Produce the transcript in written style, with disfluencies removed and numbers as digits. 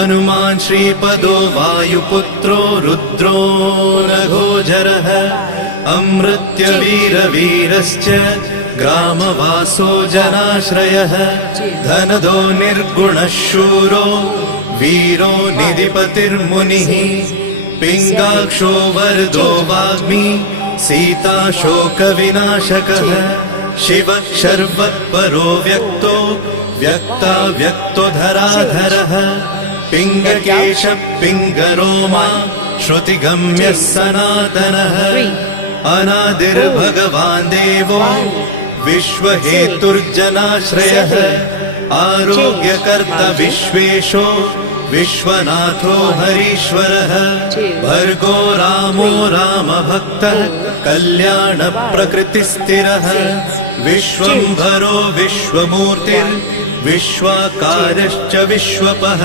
हनुमान् श्रीपदो वायुपुत्रो रुद्रो नघोजरः अमृत्यवीरवीरश्च ग्रामवासो जनाश्रयः धनदो निर्गुणः शूरो वीरो निधिपतिर्मुनिः पिङ्गाक्षो वरदो वाग्मी सीता शोकविनाशकः शिवः शर्वत्परो व्यक्तो व्यक्ता व्यक्तो धराधरः पिङ्गकेश पिङ्गरोमा श्रुतिगम्यः सनातनः अनादिर्भगवान् देवो विश्वहेतुर्जनाश्रयः आरोग्यकर्ता विश्वेशो विश्वनाथो हरीश्वरः भर्गो रामो रामभक्तः कल्याणप्रकृतिस्थिरः विश्वम्भरो विश्वमूर्तिर्विश्वाकारश्च विश्वपः।